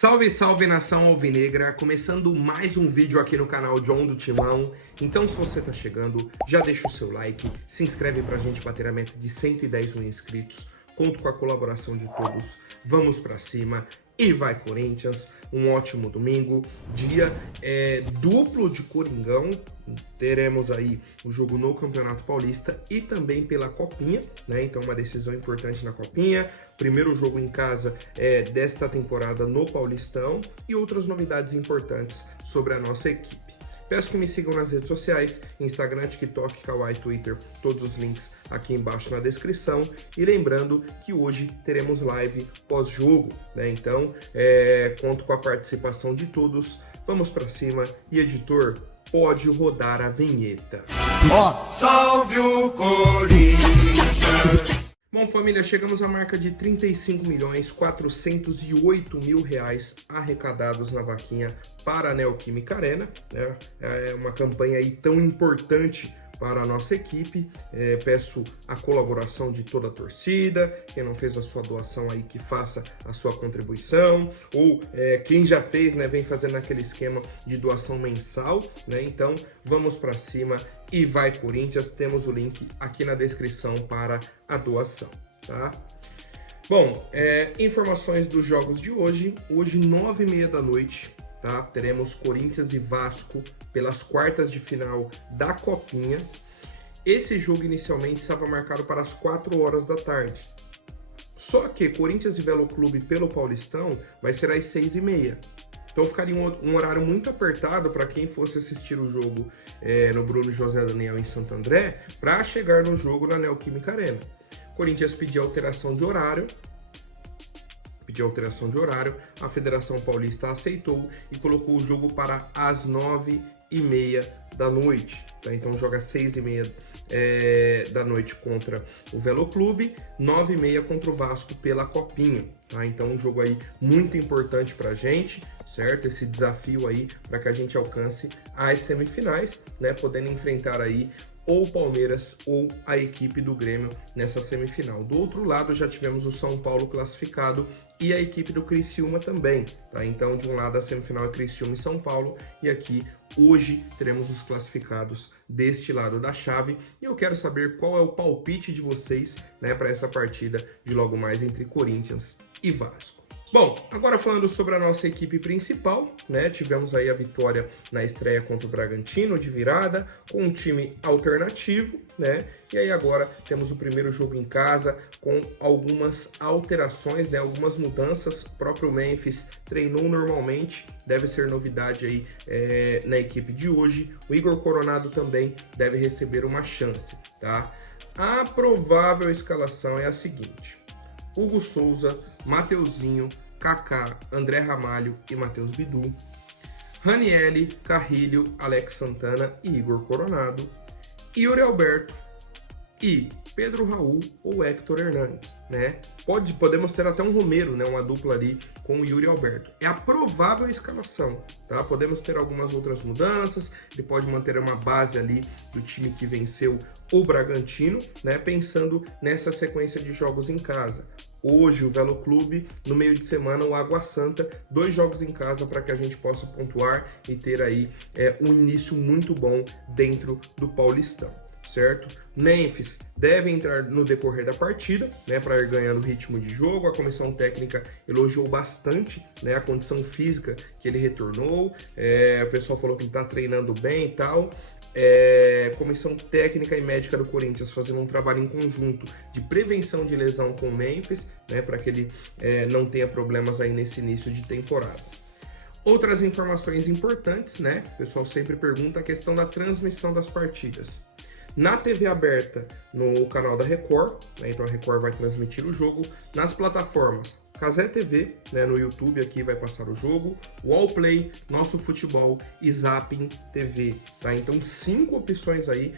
Salve, salve nação alvinegra, começando mais um vídeo aqui no canal John do Timão. Então se você tá chegando, já deixa o seu like, se inscreve pra gente bater a meta de 110 mil inscritos. Conto com a colaboração de todos, vamos pra cima e vai Corinthians. Um ótimo domingo, dia duplo de Coringão. Teremos aí o jogo no Campeonato Paulista e também pela Copinha, né? Então uma decisão importante na Copinha, primeiro jogo em casa desta temporada no Paulistão e outras novidades importantes sobre a nossa equipe. Peço que me sigam nas redes sociais, Instagram, TikTok, Kawaii, Twitter, todos os links aqui embaixo na descrição. E lembrando que hoje teremos live pós-jogo, né? Então, conto com a participação de todos. Vamos pra cima e, editor, pode rodar a vinheta. Salve o Corinthians! Bom, família, chegamos à marca de 35.408.000 reais arrecadados na vaquinha para a Neoquímica Arena, né? É uma campanha aí tão importante para a nossa equipe. Peço a colaboração de toda a torcida. Quem não fez a sua doação aí, que faça a sua contribuição, ou quem já fez, né, vem fazendo aquele esquema de doação mensal, né? Então vamos para cima e vai Corinthians. Temos o link aqui na descrição para a doação, tá? Bom, informações dos jogos de hoje. Hoje, 9h30 da noite, tá? Teremos Corinthians e Vasco pelas quartas de final da Copinha. Esse jogo inicialmente estava marcado para as 4 horas da tarde. Só que Corinthians e Velo Clube pelo Paulistão vai ser às 6h30. Então ficaria um horário muito apertado para quem fosse assistir o jogo no Bruno José Daniel em Santo André, para chegar no jogo na Neoquímica Arena. Corinthians pediu alteração de horário. A Federação Paulista aceitou e colocou o jogo para as 9h30 da noite. Tá? Então joga 6h30 da noite contra o Velo Clube, 9h30 contra o Vasco pela Copinha. Tá? Então um jogo aí muito importante pra gente, certo? Esse desafio aí para que a gente alcance as semifinais, né? Podendo enfrentar aí ou o Palmeiras ou a equipe do Grêmio nessa semifinal. Do outro lado já tivemos o São Paulo classificado e a equipe do Criciúma também, tá? Então de um lado a semifinal é Criciúma e São Paulo, e aqui hoje teremos os classificados deste lado da chave, e eu quero saber qual é o palpite de vocês, né, para essa partida de logo mais entre Corinthians e Vasco. Bom, agora falando sobre a nossa equipe principal, né, tivemos aí a vitória na estreia contra o Bragantino de virada, com um time alternativo, né, e aí agora temos o primeiro jogo em casa com algumas alterações, né, algumas mudanças. O próprio Memphis treinou normalmente, deve ser novidade aí na equipe de hoje. O Igor Coronado também deve receber uma chance, tá? A provável escalação é a seguinte: Hugo Souza, Mateuzinho, Kaká, André Ramalho e Matheus Bidu, Ranieri, Carrilho, Alex Santana e Igor Coronado, Yuri Alberto e Pedro Raul ou Héctor Hernandes, né? Podemos ter até um Romero, né? Uma dupla ali com o Yuri Alberto. É a provável escalação, tá? Podemos ter algumas outras mudanças. Ele pode manter uma base ali do time que venceu o Bragantino, né? Pensando nessa sequência de jogos em casa. Hoje o Velo Clube, no meio de semana o Água Santa, 2 jogos em casa para que a gente possa pontuar e ter aí um início muito bom dentro do Paulistão, certo? Memphis deve entrar no decorrer da partida, né, para ir ganhando ritmo de jogo. A comissão técnica elogiou bastante, né, a condição física que ele retornou. O pessoal falou que ele está treinando bem e tal. Comissão técnica e médica do Corinthians fazendo um trabalho em conjunto de prevenção de lesão com o Memphis, né, para que ele não tenha problemas aí nesse início de temporada. Outras informações importantes, né? O pessoal sempre pergunta a questão da transmissão das partidas. Na TV aberta, no canal da Record, né, então a Record vai transmitir o jogo nas plataformas Cazé TV, né, no YouTube aqui vai passar o jogo, Wallplay, Nosso Futebol e Zapping TV, tá? Então 5 opções aí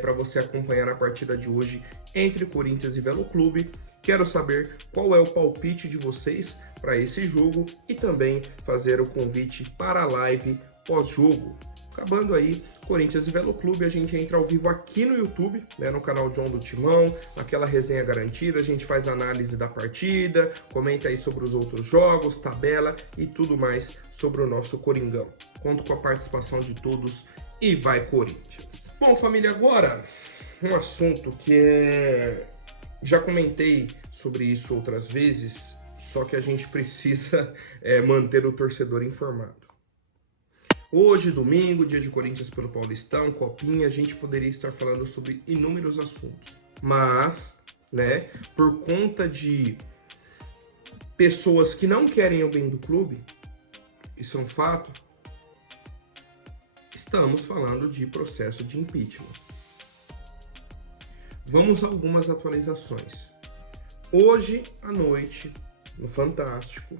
para você acompanhar a partida de hoje entre Corinthians e Velo Clube. Quero saber qual é o palpite de vocês para esse jogo e também fazer o convite para a live pós-jogo. Acabando aí Corinthians e Velo Clube, a gente entra ao vivo aqui no YouTube, né, no canal John do Timão, aquela resenha garantida, a gente faz análise da partida, comenta aí sobre os outros jogos, tabela e tudo mais sobre o nosso Coringão. Conto com a participação de todos e vai Corinthians! Bom, família, agora um assunto que já comentei sobre isso outras vezes, só que a gente precisa manter o torcedor informado. Hoje, domingo, dia de Corinthians pelo Paulistão, Copinha, a gente poderia estar falando sobre inúmeros assuntos. Mas, né, por conta de pessoas que não querem o bem do clube, isso é um fato, estamos falando de processo de impeachment. Vamos a algumas atualizações. Hoje à noite, no Fantástico,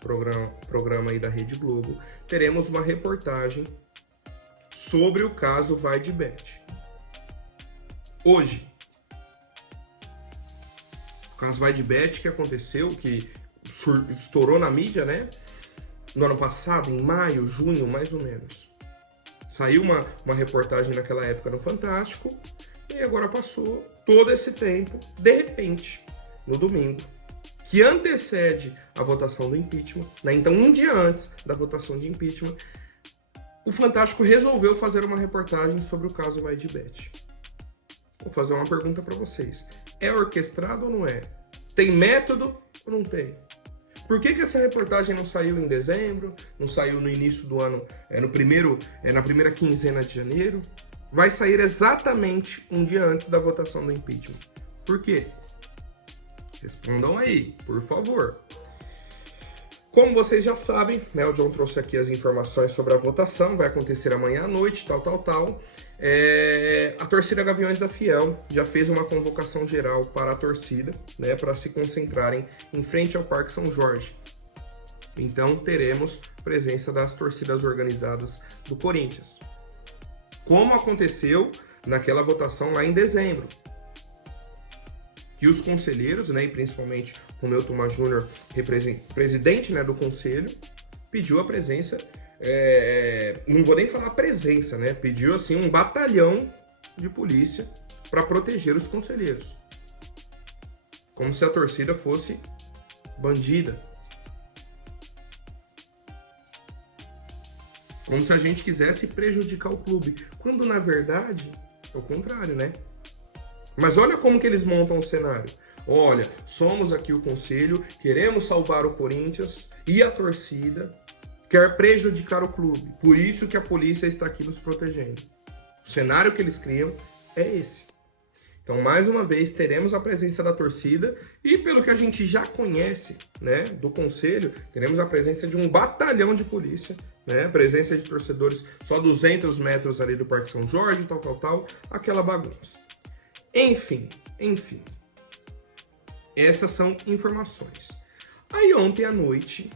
programa aí da Rede Globo, teremos uma reportagem sobre o caso Vai de Bet. Hoje, o caso Vai de Bet que aconteceu, que estourou na mídia, né? No ano passado, em maio, junho, mais ou menos. Saiu uma reportagem naquela época no Fantástico e agora passou todo esse tempo, de repente, no domingo, que antecede a votação do impeachment, né? Então um dia antes da votação de impeachment, o Fantástico resolveu fazer uma reportagem sobre o caso Vai de Bet. Vou fazer uma pergunta para vocês. É orquestrado ou não é? Tem método ou não tem? Por que essa reportagem não saiu em dezembro? Não saiu no início do ano, na primeira quinzena de janeiro? Vai sair exatamente um dia antes da votação do impeachment. Por quê? Respondam aí, por favor. Como vocês já sabem, né, o John trouxe aqui as informações sobre a votação, vai acontecer amanhã à noite, tal. A torcida Gaviões da Fiel já fez uma convocação geral para a torcida, né, para se concentrarem em frente ao Parque São Jorge. Então teremos presença das torcidas organizadas do Corinthians. Como aconteceu naquela votação lá em dezembro, que os conselheiros, né, e principalmente o Romeu Tomás Júnior, presidente, né, do conselho, pediu a presença, não vou nem falar presença, né, pediu assim um batalhão de polícia para proteger os conselheiros. Como se a torcida fosse bandida. Como se a gente quisesse prejudicar o clube, quando na verdade é o contrário, né? Mas olha como que eles montam o cenário. Olha, somos aqui o conselho, queremos salvar o Corinthians e a torcida quer prejudicar o clube. Por isso que a polícia está aqui nos protegendo. O cenário que eles criam é esse. Então, mais uma vez, teremos a presença da torcida e, pelo que a gente já conhece, né, do conselho, teremos a presença de um batalhão de polícia, né, presença de torcedores só 200 metros ali do Parque São Jorge, tal, aquela bagunça. Enfim, essas são informações. Aí ontem à noite,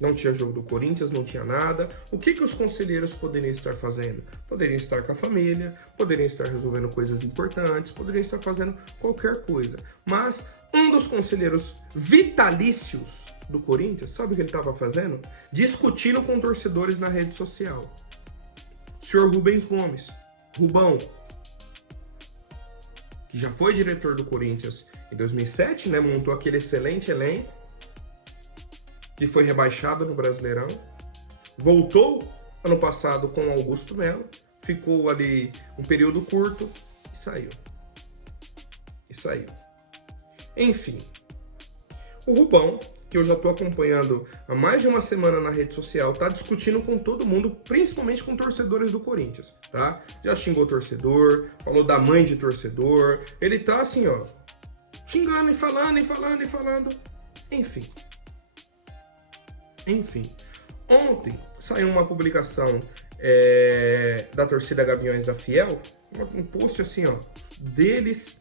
não tinha jogo do Corinthians, não tinha nada. O que os conselheiros poderiam estar fazendo? Poderiam estar com a família, poderiam estar resolvendo coisas importantes, poderiam estar fazendo qualquer coisa. Mas um dos conselheiros vitalícios do Corinthians, sabe o que ele estava fazendo? Discutindo com torcedores na rede social. O senhor Rubens Gomes, Rubão, que já foi diretor do Corinthians em 2007, né, montou aquele excelente elenco, que foi rebaixado no Brasileirão, voltou ano passado com Augusto Melo, ficou ali um período curto e saiu. Enfim, o Rubão, que eu já estou acompanhando há mais de uma semana na rede social, tá discutindo com todo mundo, principalmente com torcedores do Corinthians, tá? Já xingou torcedor, falou da mãe de torcedor, ele tá assim, ó, xingando e falando. Enfim, ontem saiu uma publicação da torcida Gaviões da Fiel, um post assim, ó, deles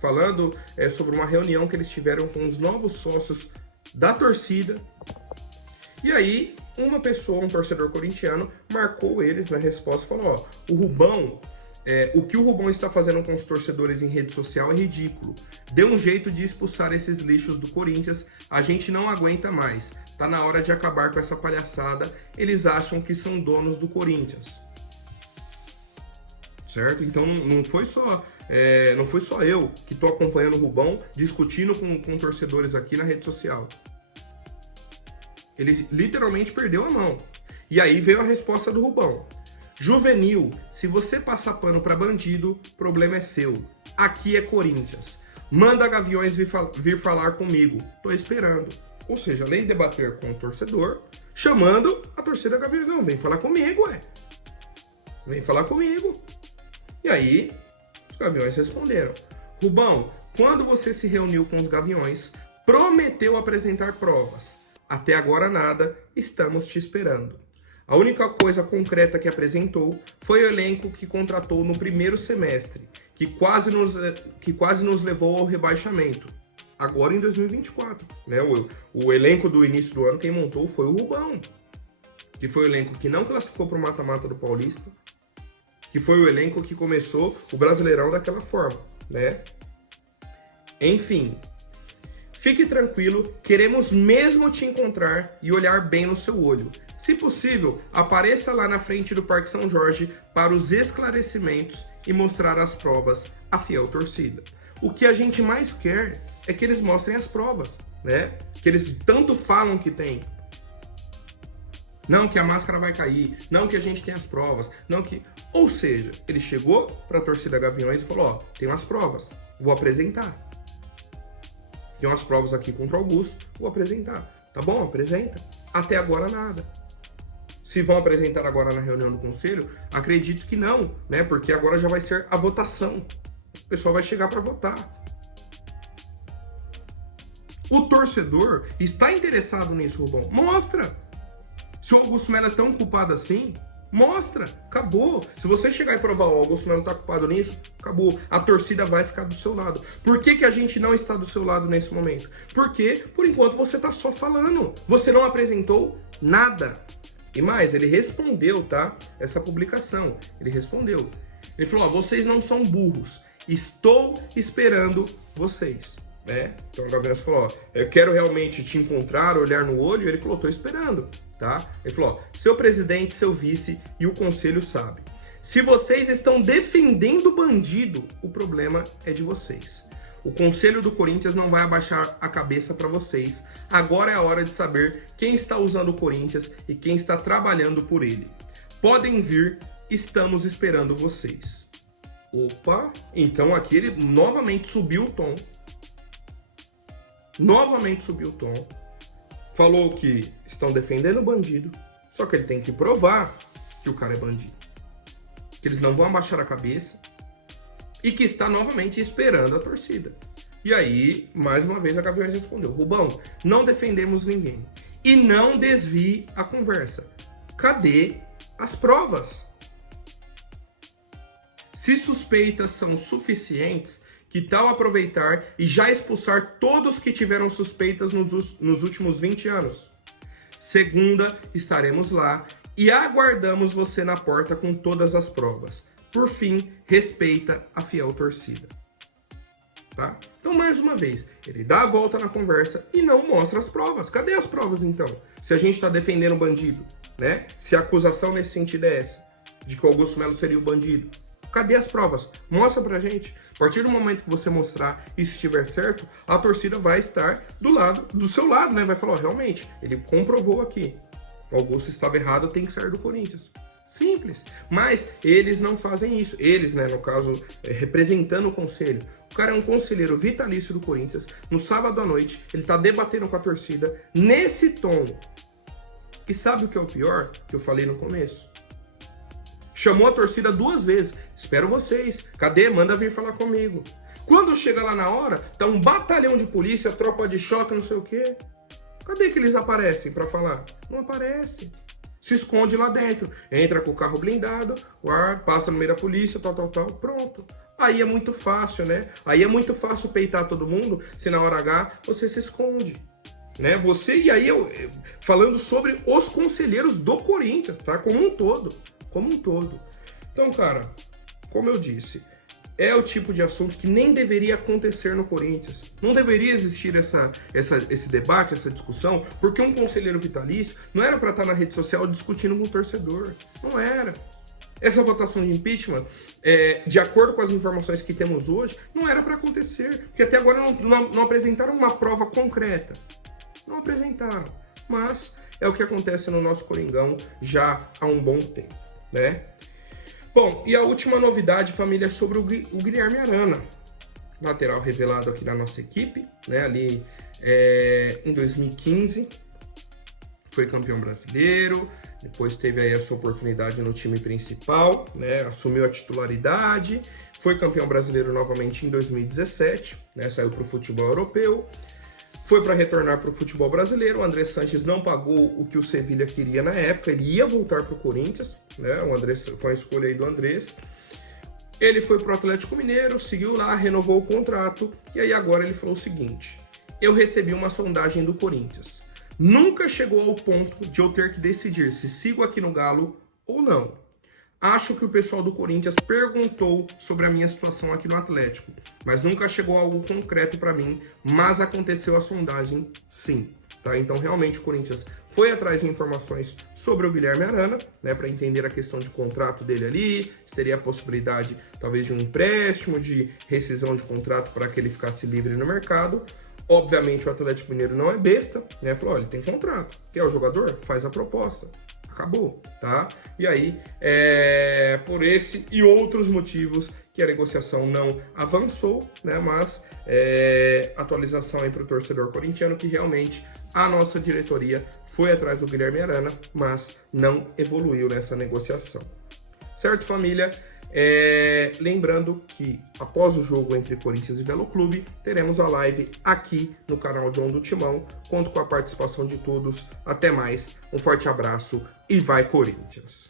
falando sobre uma reunião que eles tiveram com os novos sócios da torcida. E aí, uma pessoa, um torcedor corintiano, marcou eles na resposta e falou, ó, o Rubão O que o Rubão está fazendo com os torcedores em rede social é ridículo. Dê um jeito de expulsar esses lixos do Corinthians, a gente não aguenta mais. Tá na hora de acabar com essa palhaçada, eles acham que são donos do Corinthians. Certo? Então não foi só eu que estou acompanhando o Rubão, discutindo com torcedores aqui na rede social. Ele literalmente perdeu a mão. E aí veio a resposta do Rubão. Juvenil, se você passar pano pra bandido, problema é seu. Aqui é Corinthians. Manda Gaviões vir falar comigo. Tô esperando. Ou seja, além de debater com o torcedor, chamando a torcida Gaviões. Não, vem falar comigo, ué. Vem falar comigo. E aí, os Gaviões responderam. Rubão, quando você se reuniu com os Gaviões, prometeu apresentar provas. Até agora nada, estamos te esperando. A única coisa concreta que apresentou foi o elenco que contratou no primeiro semestre, que quase nos levou ao rebaixamento, agora em 2024. Né? O elenco do início do ano, quem montou foi o Rubão, que foi o elenco que não classificou para o mata-mata do Paulista, que foi o elenco que começou o Brasileirão daquela forma. Né? Enfim, fique tranquilo, queremos mesmo te encontrar e olhar bem no seu olho. Se possível, apareça lá na frente do Parque São Jorge para os esclarecimentos e mostrar as provas à fiel torcida. O que a gente mais quer é que eles mostrem as provas, né? Que eles tanto falam que tem. Não que a máscara vai cair, não que a gente tem as provas, não que... Ou seja, ele chegou para a torcida Gaviões e falou, ó, tem umas provas, vou apresentar. Tem umas provas aqui contra o Augusto, vou apresentar. Tá bom? Apresenta. Até agora nada. Se vão apresentar agora na reunião do conselho, acredito que não, né? Porque agora já vai ser a votação. O pessoal vai chegar para votar. O torcedor está interessado nisso, Rubão. Mostra! Se o Augusto Melo é tão culpado assim, mostra! Acabou! Se você chegar e provar o Augusto Melo está culpado nisso, acabou. A torcida vai ficar do seu lado. Por que a gente não está do seu lado nesse momento? Porque, por enquanto, você está só falando. Você não apresentou nada. E mais, ele respondeu, tá? Essa publicação. Ele respondeu. Ele falou, ó, vocês não são burros. Estou esperando vocês. Né? Então o Gaviões falou, ó, eu quero realmente te encontrar, olhar no olho. E ele falou, tô esperando, tá? Ele falou, ó, seu presidente, seu vice e o conselho sabe. Se vocês estão defendendo o bandido, o problema é de vocês. O conselho do Corinthians não vai abaixar a cabeça para vocês. Agora é a hora de saber quem está usando o Corinthians e quem está trabalhando por ele. Podem vir, estamos esperando vocês. Opa, então aqui ele novamente subiu o tom. Falou que estão defendendo o bandido, só que ele tem que provar que o cara é bandido. Que eles não vão abaixar a cabeça e que está novamente esperando a torcida. E aí, mais uma vez, a Gaviões respondeu, Rubão, não defendemos ninguém. E não desvie a conversa. Cadê as provas? Se suspeitas são suficientes, que tal aproveitar e já expulsar todos que tiveram suspeitas nos últimos 20 anos? Segunda, estaremos lá e aguardamos você na porta com todas as provas. Por fim, respeita a fiel torcida. Tá? Então, mais uma vez, ele dá a volta na conversa e não mostra as provas. Cadê as provas, então? Se a gente está defendendo o bandido, né? Se a acusação nesse sentido é essa, de que o Augusto Melo seria o bandido. Cadê as provas? Mostra pra gente. A partir do momento que você mostrar e se estiver certo, a torcida vai estar do seu lado, né? Vai falar, ó, realmente, ele comprovou aqui. O Augusto estava errado, tem que sair do Corinthians. Simples. Mas eles não fazem isso. Eles, né, no caso, representando o conselho. O cara é um conselheiro vitalício do Corinthians. No sábado à noite, ele tá debatendo com a torcida nesse tom. E sabe o que é o pior? Que eu falei no começo. Chamou a torcida 2 vezes. Espero vocês. Cadê? Manda vir falar comigo. Quando chega lá na hora, tá um batalhão de polícia, tropa de choque, não sei o quê. Cadê que eles aparecem pra falar? Não aparece. Se esconde lá dentro. Entra com o carro blindado, passa no meio da polícia, tal, pronto. Aí é muito fácil, né? Aí é muito fácil peitar todo mundo, se na hora H você se esconde. Né? Você, e aí eu falando sobre os conselheiros do Corinthians, tá? Como um todo. Então, cara, como eu disse, é o tipo de assunto que nem deveria acontecer no Corinthians. Não deveria existir esse debate, essa discussão, porque um conselheiro vitalício não era para estar na rede social discutindo com o torcedor. Não era. Essa votação de impeachment, de acordo com as informações que temos hoje, não era para acontecer. Porque até agora não apresentaram uma prova concreta. Não apresentaram. Mas é o que acontece no nosso Coringão já há um bom tempo, né? Bom, e a última novidade, família, é sobre o Guilherme Arana, lateral revelado aqui na nossa equipe, né? Ali em 2015, foi campeão brasileiro, depois teve aí a sua oportunidade no time principal, né? Assumiu a titularidade, foi campeão brasileiro novamente em 2017, né? Saiu para o futebol europeu. Foi para retornar para o futebol brasileiro. O André Sanches não pagou o que o Sevilha queria na época. Ele ia voltar para o Corinthians, né? O Andrés foi a escolha aí do Andrés. Ele foi para o Atlético Mineiro, seguiu lá, renovou o contrato. E aí agora ele falou o seguinte: eu recebi uma sondagem do Corinthians. Nunca chegou ao ponto de eu ter que decidir se sigo aqui no Galo ou não. Acho que o pessoal do Corinthians perguntou sobre a minha situação aqui no Atlético, mas nunca chegou algo concreto para mim, mas aconteceu a sondagem sim, tá? Então realmente o Corinthians foi atrás de informações sobre o Guilherme Arana, né, para entender a questão de contrato dele ali, se teria a possibilidade talvez de um empréstimo, de rescisão de contrato para que ele ficasse livre no mercado. Obviamente o Atlético Mineiro não é besta, né? Falou, olha, ele tem contrato, quer o jogador? Faz a proposta. Acabou, tá? E aí, por esse e outros motivos que a negociação não avançou, né? Mas atualização aí para o torcedor corintiano que realmente a nossa diretoria foi atrás do Guilherme Arana, mas não evoluiu nessa negociação. Certo, família? Lembrando que após o jogo entre Corinthians e Velo Clube, teremos a live aqui no canal John do Timão. Conto com a participação de todos. Até mais, um forte abraço e vai Corinthians!